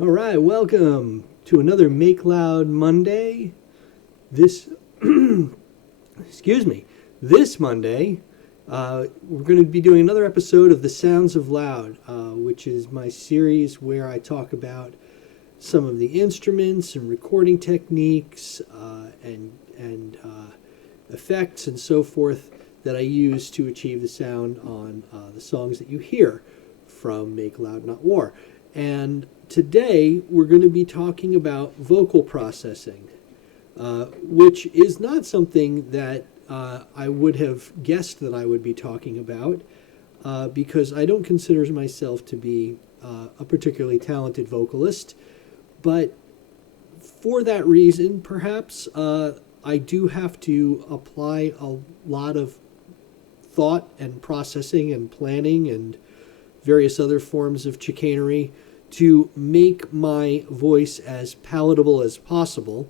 All right, welcome to another Make Loud Monday. This, excuse me, this Monday, we're going to be doing another episode of The Sounds of Loud, which is my series where I talk about some of the instruments and recording techniques and effects and so forth that I use to achieve the sound on the songs that you hear from Make Loud Not War. And today we're going to be talking about vocal processing, which is not something that I would have guessed that I would be talking about because I don't consider myself to be a particularly talented vocalist. But for that reason, perhaps, I do have to apply a lot of thought and processing and planning and various other forms of chicanery to make my voice as palatable as possible.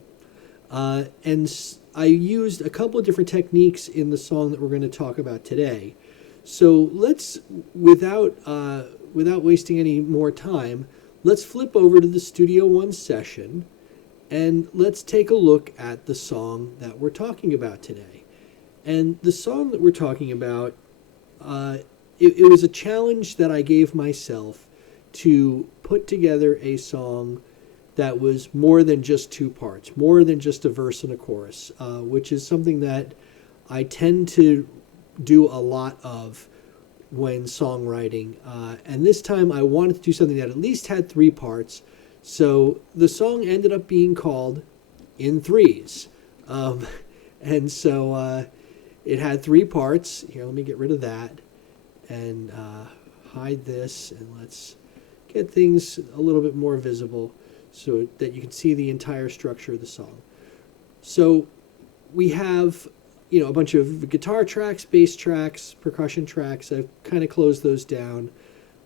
And I used a couple of different techniques in the song that we're going to talk about today. So let's, without wasting any more time, let's flip over to the Studio One session and let's take a look at the song that we're talking about today. And the song that we're talking about, it was a challenge that I gave myself to put together a song that was more than just two parts, more than just a verse and a chorus, which is something that I tend to do a lot of when songwriting. And this time I wanted to do something that at least had three parts. So the song ended up being called In Threes. And so it had three parts. Here, let me get rid of that and hide this, and let's get things a little bit more visible so that you can see the entire structure of the song. So we have, a bunch of guitar tracks, bass tracks, percussion tracks. I've kind of closed those down.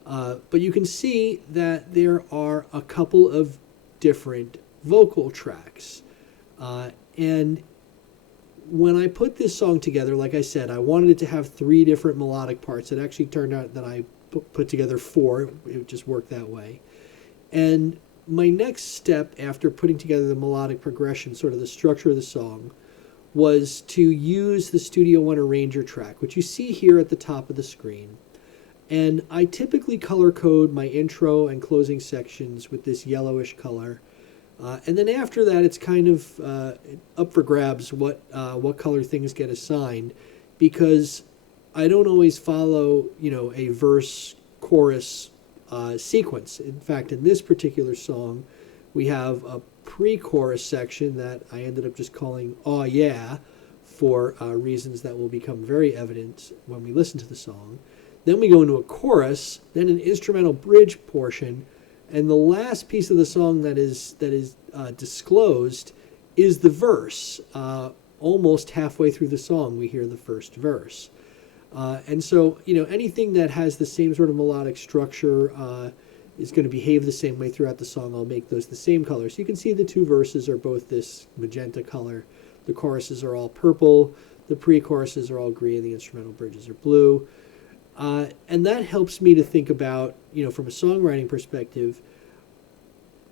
But you can see that there are a couple of different vocal tracks. And when I put this song together, like I said, I wanted it to have three different melodic parts. It actually turned out that I put together four. It just worked that way. And my next step after putting together the melodic progression, sort of the structure of the song, was to use the Studio One arranger track, which you see here at the top of the screen. And I typically color code my intro and closing sections with this yellowish color. And then after that, it's kind of up for grabs what color things get assigned, because I don't always follow, a verse chorus sequence. In fact, in this particular song, we have a pre-chorus section that I ended up just calling "Aw Yeah" for reasons that will become very evident when we listen to the song. Then we go into a chorus, then an instrumental bridge portion, and the last piece of the song that is disclosed is the verse. Almost halfway through the song, we hear the first verse. And so, anything that has the same sort of melodic structure is going to behave the same way throughout the song. I'll make those the same color. So you can see the two verses are both this magenta color. The choruses are all purple. The pre-choruses are all green. The instrumental bridges are blue. And that helps me to think about, from a songwriting perspective,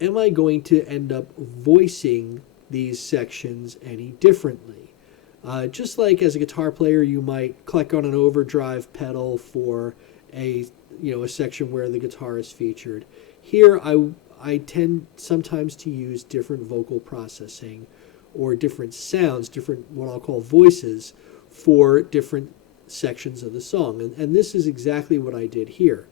am I going to end up voicing these sections any differently? Just like as a guitar player, you might click on an overdrive pedal for a section where the guitar is featured. Here, I tend sometimes to use different vocal processing or different sounds, different what I'll call voices for different sections of the song. And this is exactly what I did here.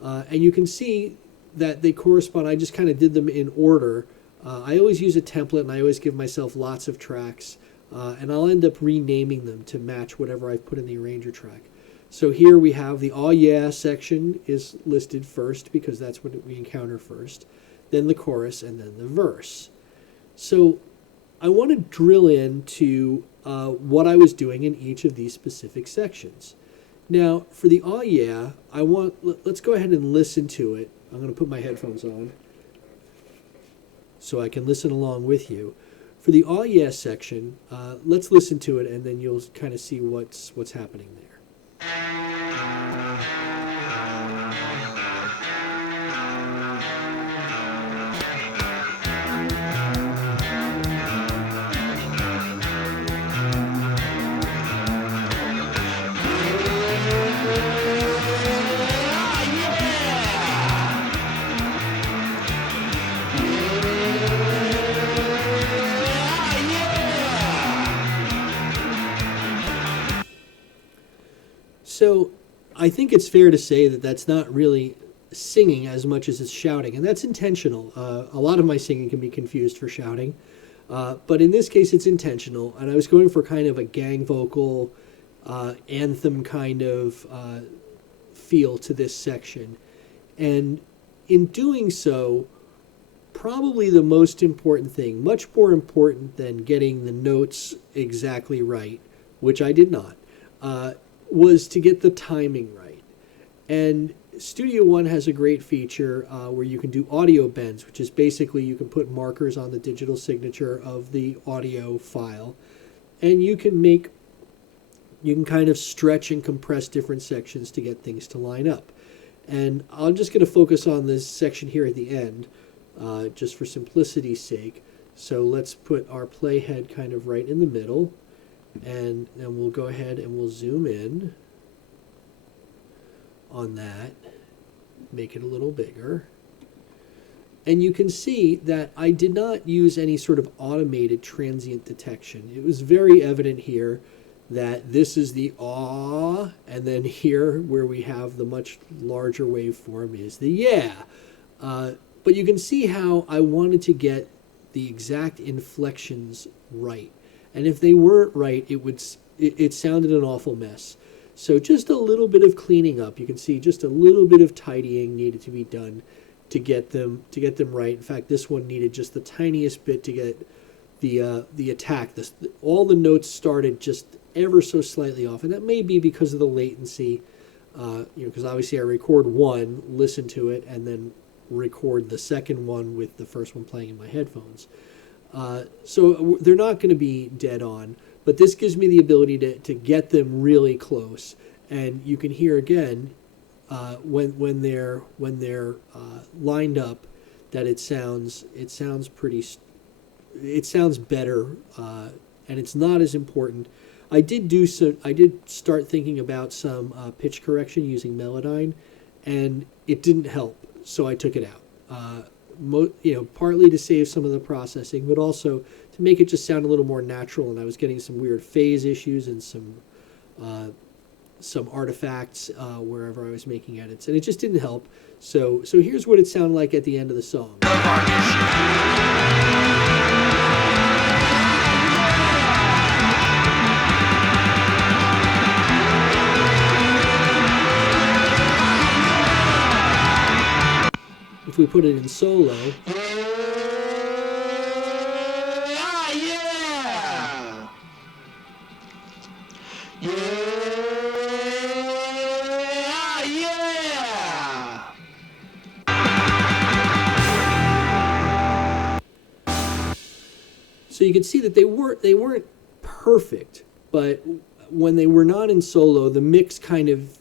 And you can see that they correspond. I just kind of did them in order. I always use a template, and I always give myself lots of tracks. And I'll end up renaming them to match whatever I've put in the arranger track. So here we have the "Aw Yeah" section is listed first because that's what we encounter first. Then the chorus, and then the verse. So I want to drill into what I was doing in each of these specific sections. Now, for the "Aw Yeah," let's go ahead and listen to it. I'm going to put my headphones on so I can listen along with you. For the "Aw Yeah" section, let's listen to it, and then you'll kind of see what's happening there. So I think it's fair to say that that's not really singing as much as it's shouting, and that's intentional. A lot of my singing can be confused for shouting, but in this case it's intentional, and I was going for kind of a gang vocal, anthem kind of feel to this section. And in doing so, probably the most important thing, much more important than getting the notes exactly right, which I did not, was to get the timing right. And Studio One has a great feature where you can do audio bends, which is basically you can put markers on the digital signature of the audio file, and you can kind of stretch and compress different sections to get things to line up. And I'm just going to focus on this section here at the end, just for simplicity's sake. So let's put our playhead kind of right in the middle, and then we'll go ahead and we'll zoom in on that, make it a little bigger. And you can see that I did not use any sort of automated transient detection. It was very evident here that this is the ah, and then here where we have the much larger waveform is the yeah. But you can see how I wanted to get the exact inflections right. And if they weren't right, it sounded an awful mess. So just a little bit of cleaning up. You can see just a little bit of tidying needed to be done to get them right. In fact, this one needed just the tiniest bit to get the attack. All the notes started just ever so slightly off, and that may be because of the latency. Because obviously I record one, listen to it, and then record the second one with the first one playing in my headphones. So they're not going to be dead on, but this gives me the ability to get them really close. And you can hear again when they're lined up that it sounds better, and it's not as important. I did start thinking about some pitch correction using Melodyne, and it didn't help, so I took it out. Partly to save some of the processing, but also to make it just sound a little more natural. And I was getting some weird phase issues and some artifacts wherever I was making edits, and it just didn't help. So here's what it sounded like at the end of the song. If we put it in solo, so you can see that they weren't perfect, but when they were not in solo, the mix kind of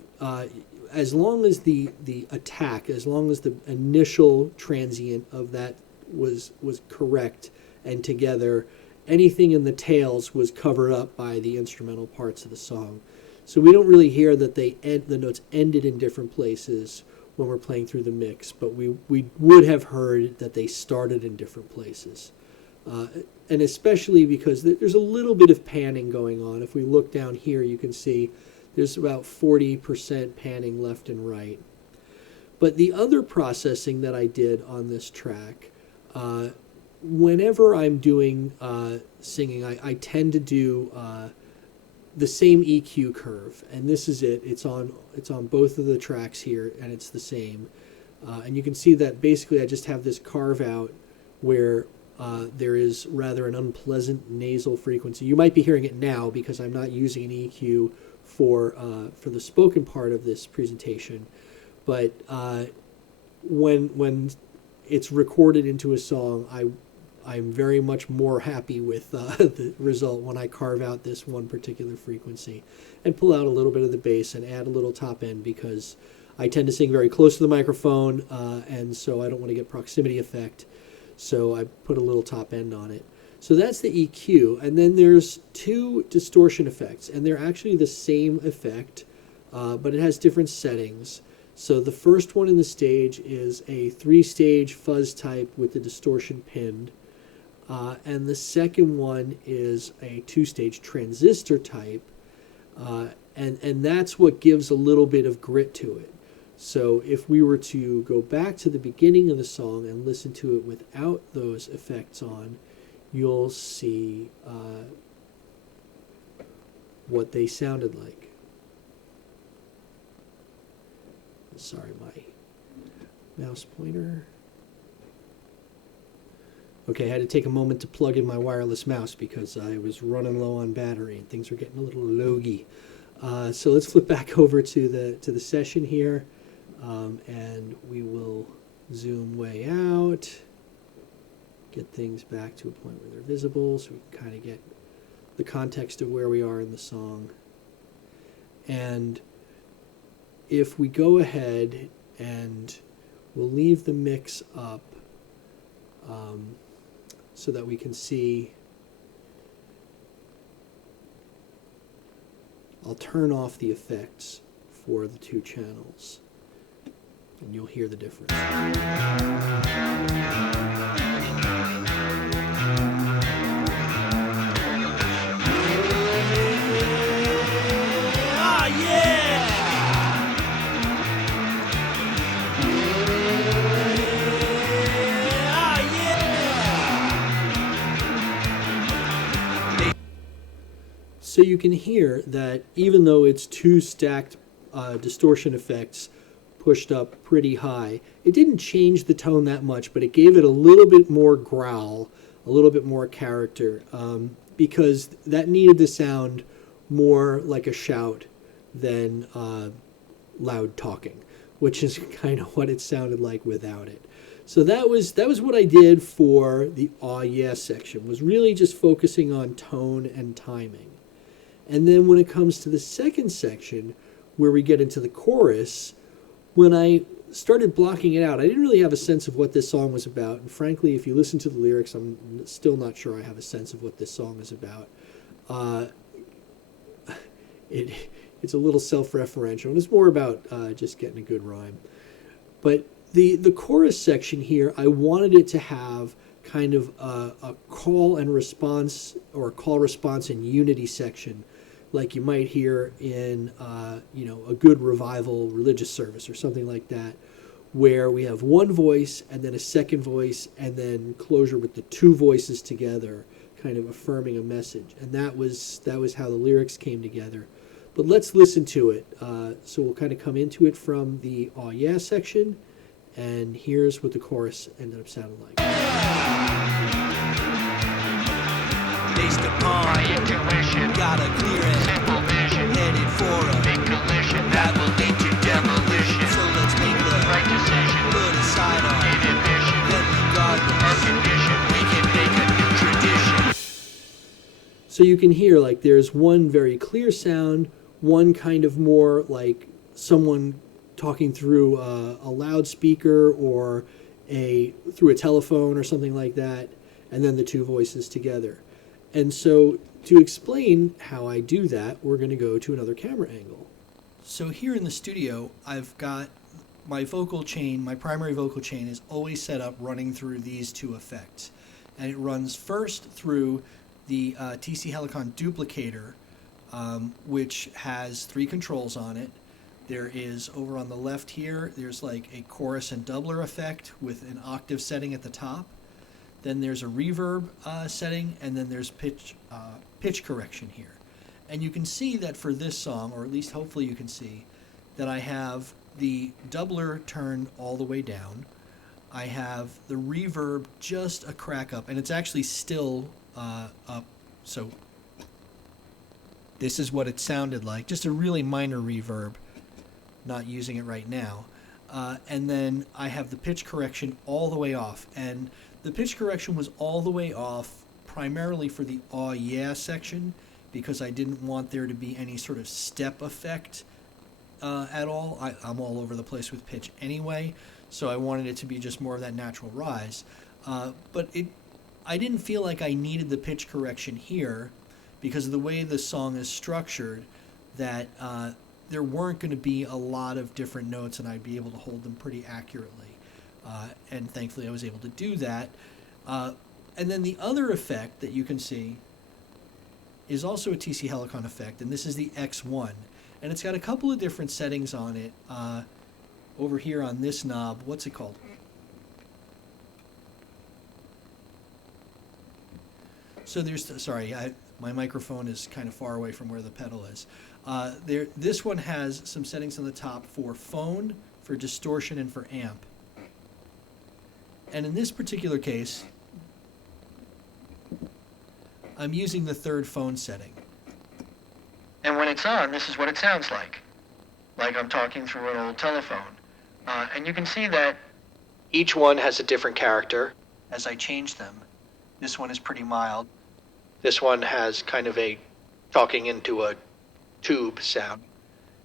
as long as the attack, as long as the initial transient of that was correct and together, anything in the tails was covered up by the instrumental parts of the song. So we don't really hear that the notes ended in different places when we're playing through the mix, but we would have heard that they started in different places. And especially because there's a little bit of panning going on. If we look down here, you can see there's about 40% panning left and right. But the other processing that I did on this track, whenever I'm doing singing, I tend to do the same EQ curve, and this is it. It's on both of the tracks here, and it's the same. And you can see that basically I just have this carve out where there is rather an unpleasant nasal frequency. You might be hearing it now because I'm not using an EQ for the spoken part of this presentation, but when it's recorded into a song, I'm very much more happy with the result when I carve out this one particular frequency and pull out a little bit of the bass and add a little top end, because I tend to sing very close to the microphone, and so I don't want to get proximity effect, so I put a little top end on it. So that's the EQ, and then there's two distortion effects, and they're actually the same effect, but it has different settings. So the first one in the stage is a 3-stage fuzz type with the distortion pinned, and the second one is a 2-stage transistor type, And that's what gives a little bit of grit to it. So if we were to go back to the beginning of the song and listen to it without those effects on, you'll see what they sounded like. Sorry, my mouse pointer. Okay, I had to take a moment to plug in my wireless mouse because I was running low on battery and things were getting a little logy. So let's flip back over to the session here, and we will zoom way out, get things back to a point where they're visible so we can kind of get the context of where we are in the song. And if we go ahead and we'll leave the mix up so that we can see. I'll turn off the effects for the two channels, and you'll hear the difference. So you can hear that even though it's two stacked distortion effects pushed up pretty high, it didn't change the tone that much, but it gave it a little bit more growl, a little bit more character, because that needed to sound more like a shout than loud talking, which is kind of what it sounded like without it. So that was what I did for the "Aw Yeah" section, was really just focusing on tone and timing. And then when it comes to the second section, where we get into the chorus, when I started blocking it out, I didn't really have a sense of what this song was about. And frankly, if you listen to the lyrics, I'm still not sure I have a sense of what this song is about. It's a little self-referential, and it's more about just getting a good rhyme. But the chorus section here, I wanted it to have kind of a call and response, or a call response and unity section, like you might hear in a good revival religious service or something like that, where we have one voice and then a second voice and then closure with the two voices together, kind of affirming a message. And that was how the lyrics came together. But let's listen to it. So we'll kind of come into it from the "Aw Yeah" section, and here's what the chorus ended up sounding like. Based upon my intuition, got a clear and simple vision, headed for a big collision that will lead to demolition. So let's make the right decision, put aside our inhibition, then regardless our condition, we can make a new tradition. So you can hear, like, there's one very clear sound, one kind of more like someone talking through a loudspeaker or through a telephone or something like that, and then the two voices together. And so to explain how I do that, we're going to go to another camera angle. So here in the studio, I've got my vocal chain, my primary vocal chain is always set up running through these two effects. And it runs first through the TC Helicon duplicator, which has 3 controls on it. There is, over on the left here, there's like a chorus and doubler effect with an octave setting at the top. Then there's a reverb setting, and then there's pitch correction here. And you can see that for this song, or at least hopefully you can see, that I have the doubler turned all the way down. I have the reverb just a crack up, and it's actually still up. So this is what it sounded like, just a really minor reverb, not using it right now. And then I have the pitch correction all the way off, and the pitch correction was all the way off primarily for the "Aw Yeah" section, because I didn't want there to be any sort of step effect at all. I'm all over the place with pitch anyway, so I wanted it to be just more of that natural rise. But I didn't feel like I needed the pitch correction here because of the way the song is structured, that there weren't going to be a lot of different notes and I'd be able to hold them pretty accurately. And thankfully I was able to do that. And then the other effect that you can see is also a TC Helicon effect, and this is the X1. And it's got a couple of different settings on it. Over here on this knob, what's it called? So my microphone is kind of far away from where the pedal is. This one has some settings on the top for phone, for distortion, and for amp. And in this particular case, I'm using the third phone setting. And when it's on, this is what it sounds like I'm talking through an old telephone. And you can see that each one has a different character. As I change them, this one is pretty mild. This one has kind of a talking into a tube sound.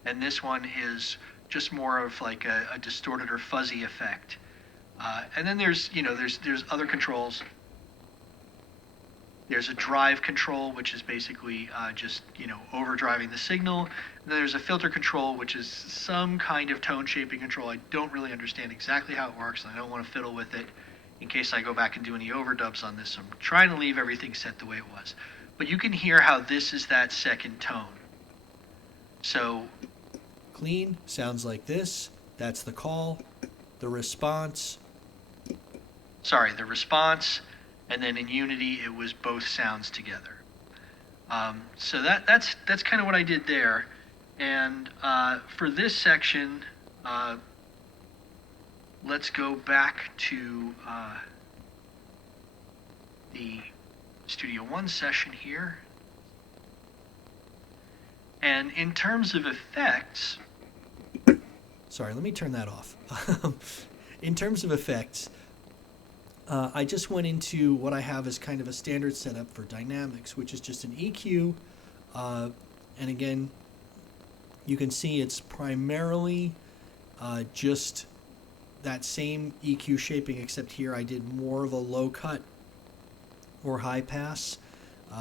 And this one is just more of like a distorted or fuzzy effect. And then there's other controls. There's a drive control, which is basically just overdriving the signal. And then there's a filter control, which is some kind of tone shaping control. I don't really understand exactly how it works, and I don't want to fiddle with it in case I go back and do any overdubs on this. So I'm trying to leave everything set the way it was. But you can hear how this is that second tone. So clean sounds like this. That's the call. The response. The response. And then in Unity, it was both sounds together. So that's kind of what I did there. And for this section, let's go back to the Studio One session here. And in terms of effects... Sorry, let me turn that off. In terms of effects, I just went into what I have as kind of a standard setup for dynamics, which is just an EQ. And again, you can see it's primarily just that same EQ shaping, except here I did more of a low cut or high pass.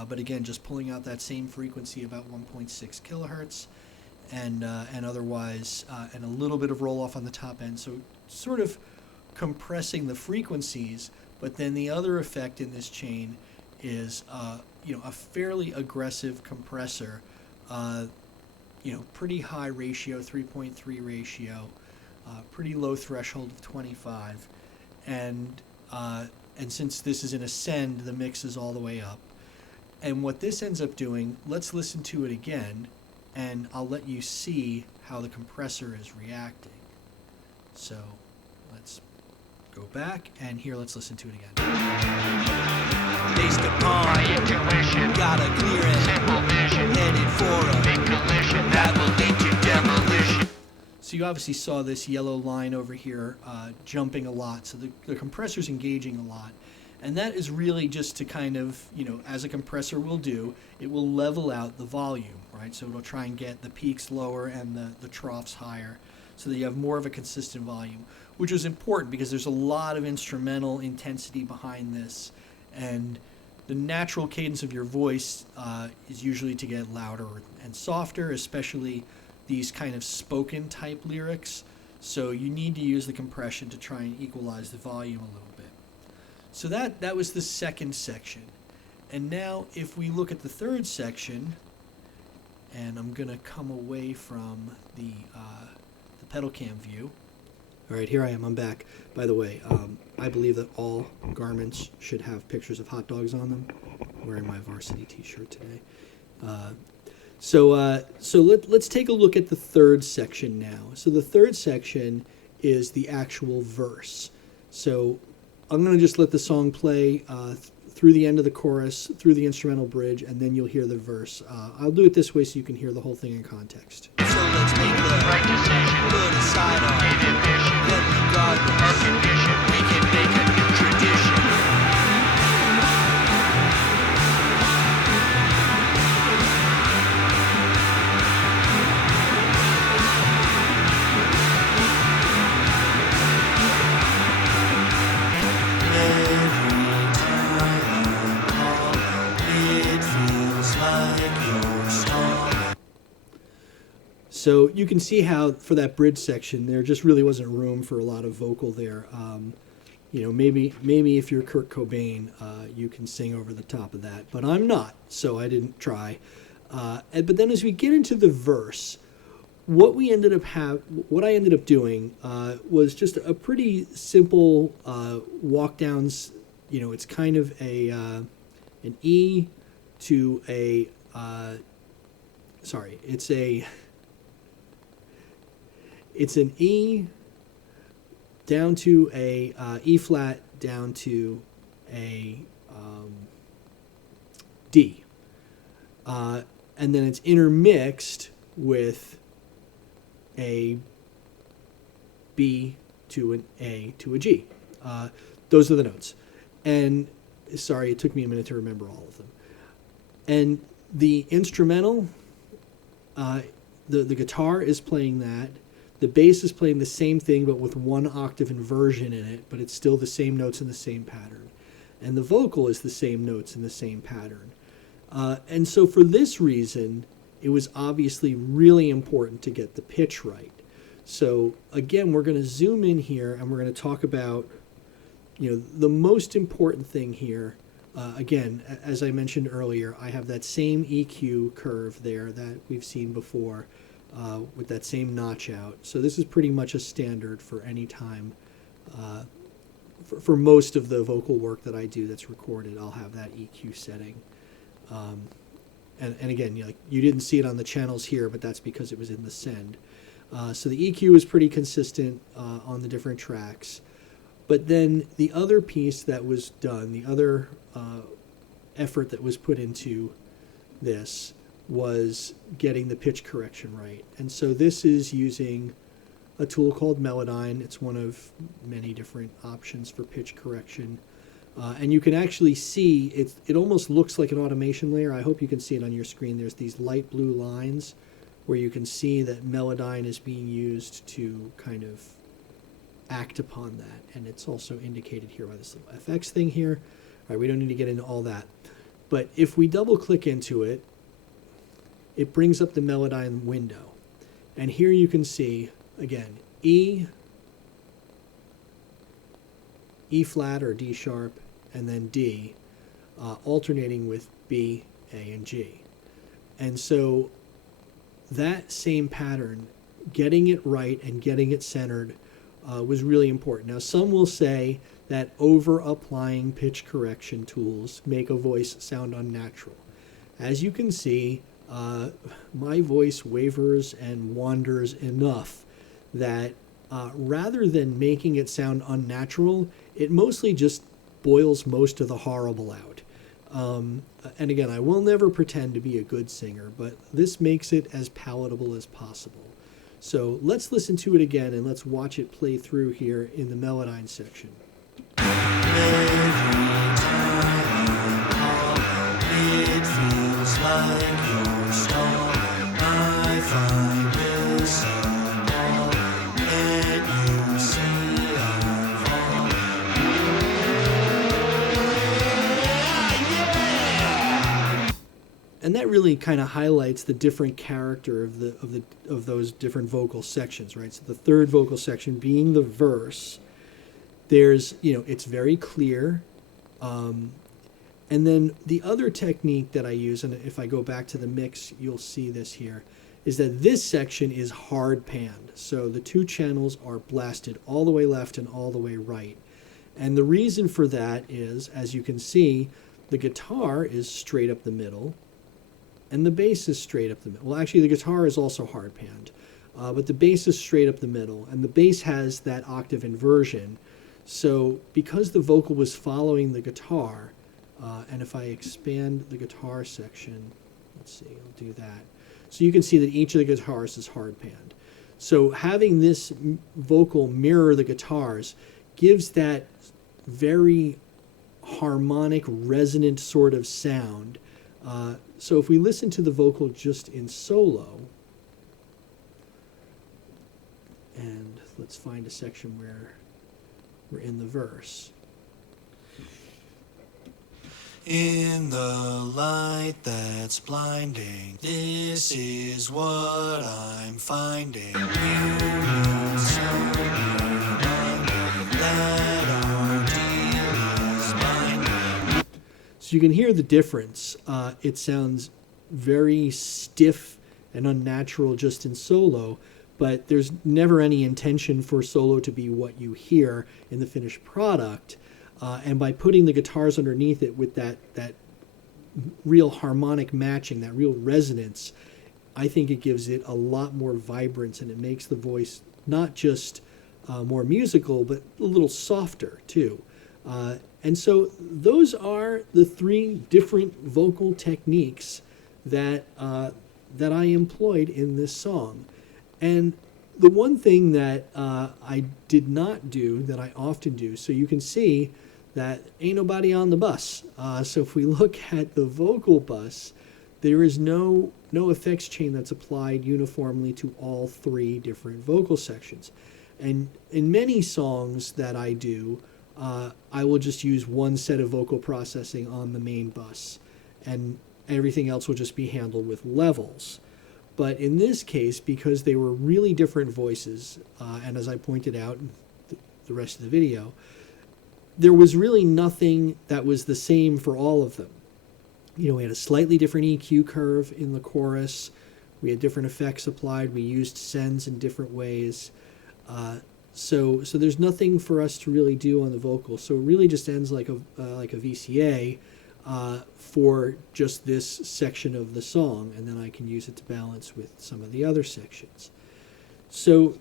But again, just pulling out that same frequency, about 1.6 kilohertz, and otherwise, and a little bit of roll off on the top end. So sort of compressing the frequencies. But then the other effect in this chain is a fairly aggressive compressor, pretty high ratio, 3.3 ratio, pretty low threshold of 25, and since this is an ascend, the mix is all the way up. And what this ends up doing, let's listen to it again, and I'll let you see how the compressor is reacting. So let's go back, and here, let's listen to it again. Based upon my intuition, got a clear and simple vision, headed for a big collision that will lead to demolition. So you obviously saw this yellow line over here jumping a lot, so the compressor's engaging a lot. And that is really just to kind of, as a compressor will do, it will level out the volume, right? So it'll try and get the peaks lower and the troughs higher, so that you have more of a consistent volume, which is important because there's a lot of instrumental intensity behind this, and the natural cadence of your voice is usually to get louder and softer, especially these kind of spoken type lyrics. So you need to use the compression to try and equalize the volume a little bit. So that was the second section. And now if we look at the third section, and I'm going to come away from the pedal cam view. All right, here I am. I'm back. By the way, I believe that all garments should have pictures of hot dogs on them. I'm wearing my varsity t-shirt today. So let's take a look at the third section now. So the third section is the actual verse. So I'm going to just let the song play through the end of the chorus, through the instrumental bridge, and then you'll hear the verse. I'll do it this way so you can hear the whole thing in context. So let's make the right decision, put aside our inhibition, let regardless our condition, we can make a new tradition. So you can see how for that bridge section there just really wasn't room for a lot of vocal there. Maybe if you're Kurt Cobain, you can sing over the top of that, but I'm not, so I didn't try. But then as we get into the verse, what I ended up doing was just a pretty simple walk downs. It's kind of an E to a it's an E down to a E flat down to a D, and then it's intermixed with a B to an A to a G. Those are the notes. And sorry, it took me a minute to remember all of them. And the instrumental, the guitar is playing that. The bass is playing the same thing, but with one octave inversion in it, but it's still the same notes in the same pattern. And the vocal is the same notes in the same pattern. And so for this reason, it was obviously really important to get the pitch right. So again, we're going to zoom in here and we're going to talk about, the most important thing here. Again, as I mentioned earlier, I have that same EQ curve there that we've seen before with that same notch out. So this is pretty much a standard for any time. For most of the vocal work that I do that's recorded, I'll have that EQ setting. And again, you didn't see it on the channels here, but that's because it was in the send. So the EQ is pretty consistent on the different tracks. But then the other piece that was done, the other effort that was put into this was getting the pitch correction right. And so this is using a tool called Melodyne. It's one of many different options for pitch correction. And you can actually see, it almost looks like an automation layer. I hope you can see it on your screen. There's these light blue lines where you can see that Melodyne is being used to kind of act upon that. And it's also indicated here by this little FX thing here. All right, we don't need to get into all that. But if we double click into it, it brings up the Melodyne window. And here you can see, again, E flat or D sharp, and then D, alternating with B, A, and G. And so that same pattern, getting it right and getting it centered, was really important. Now, some will say that over-applying pitch correction tools make a voice sound unnatural. As you can see, my voice wavers and wanders enough that rather than making it sound unnatural, it mostly just boils most of the horrible out. And again, I will never pretend to be a good singer, but this makes it as palatable as possible. So let's listen to it again and let's watch it play through here in the Melodyne section. It feels like your star. I find this all that you see and that really kind of highlights the different character of those different vocal sections, right? So the third vocal section being the verse, there's, it's very clear. And then the other technique that I use, and if I go back to the mix, you'll see this here, is that this section is hard panned. So the two channels are blasted all the way left and all the way right. And the reason for that is, as you can see, the guitar is straight up the middle, and the bass is straight up the middle. Well, actually, the guitar is also hard panned, but the bass is straight up the middle, and the bass has that octave inversion. So because the vocal was following the guitar, and if I expand the guitar section, let's see, I'll do that. So you can see that each of the guitars is hard panned. So having this vocal mirror the guitars gives that very harmonic, resonant sort of sound. So if we listen to the vocal just in solo, and let's find a section where we're in the verse. In the light that's blinding, this is what I'm finding. You will soon remind me that our deal is binding. So you can hear the difference. It sounds very stiff and unnatural just in solo, but there's never any intention for solo to be what you hear in the finished product. And by putting the guitars underneath it with that real harmonic matching, that real resonance, I think it gives it a lot more vibrance, and it makes the voice not just more musical, but a little softer too. And so those are the 3 different vocal techniques that that I employed in this song. And the one thing that I did not do that I often do, so you can see that ain't nobody on the bus. So if we look at the vocal bus, there is no effects chain that's applied uniformly to all 3 different vocal sections. And in many songs that I do, I will just use one set of vocal processing on the main bus, and everything else will just be handled with levels. But in this case, because they were really different voices, and as I pointed out in the rest of the video, there was really nothing that was the same for all of them. You know, we had a slightly different EQ curve in the chorus. We had different effects applied. We used sends in different ways. So there's nothing for us to really do on the vocal. So it really just ends like a VCA for just this section of the song, and then I can use it to balance with some of the other sections. So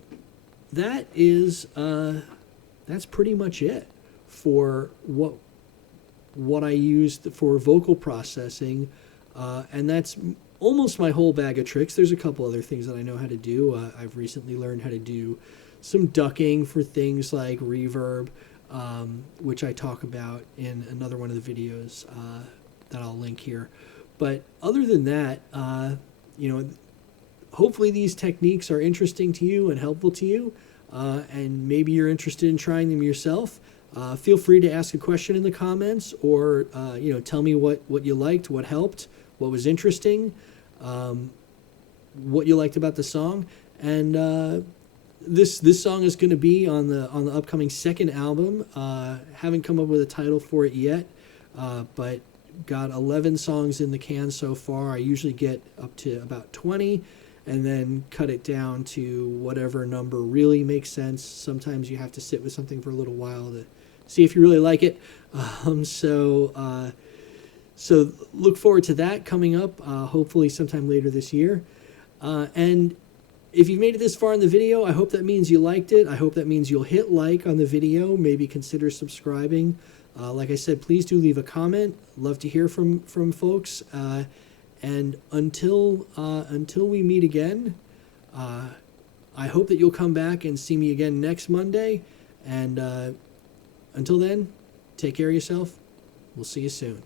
that is that's pretty much it for what I used for vocal processing, and that's almost my whole bag of tricks. There's a couple other things that I know how to do. I've recently learned how to do some ducking for things like reverb, which I talk about in another one of the videos that I'll link here. But other than that, you know, hopefully these techniques are interesting to you and helpful to you, and maybe you're interested in trying them yourself. Feel free to ask a question in the comments, or you know, tell me what you liked, what helped, what was interesting, what you liked about the song. And this song is going to be on the upcoming second album. Haven't come up with a title for it yet, but got 11 songs in the can so far. I usually get up to about 20 and then cut it down to whatever number really makes sense. Sometimes you have to sit with something for a little while to see if you really like it. So look forward to that coming up, hopefully sometime later this year. And if you've made it this far in the video, I hope that means you liked it. I hope that means you'll hit like on the video, maybe consider subscribing. Like I said, please do leave a comment. Love to hear from folks. And until we meet again, I hope that you'll come back and see me again next Monday. And until then, take care of yourself. We'll see you soon.